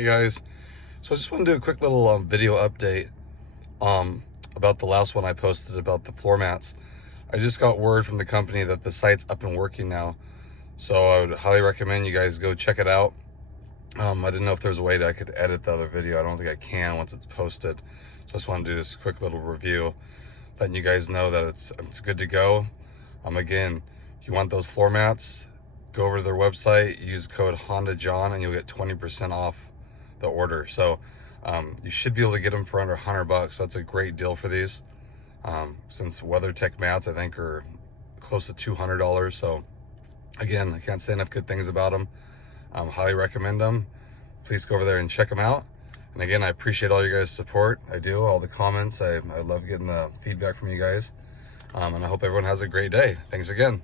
Hey guys, so I just want to do a quick little video update about the last one I posted about the floor mats. I just got word from the company that the site's up and working now, so I would highly recommend you guys go check it out. I didn't know if there's a way that I could edit the other video. I don't think I can once it's posted, so I just want to do this quick little review, letting you guys know that it's good to go. Again, if you want those floor mats, go over to their website, use code HondaJohn, and you'll get 20% off the order. So you should be able to get them for under $100. So that's a great deal for these. Since WeatherTech mats, I think, are close to $200. So again, I can't say enough good things about them. Highly recommend them. Please go over there and check them out. And again, I appreciate all you guys' support. I do, all the comments. I love getting the feedback from you guys. And I hope everyone has a great day. Thanks again.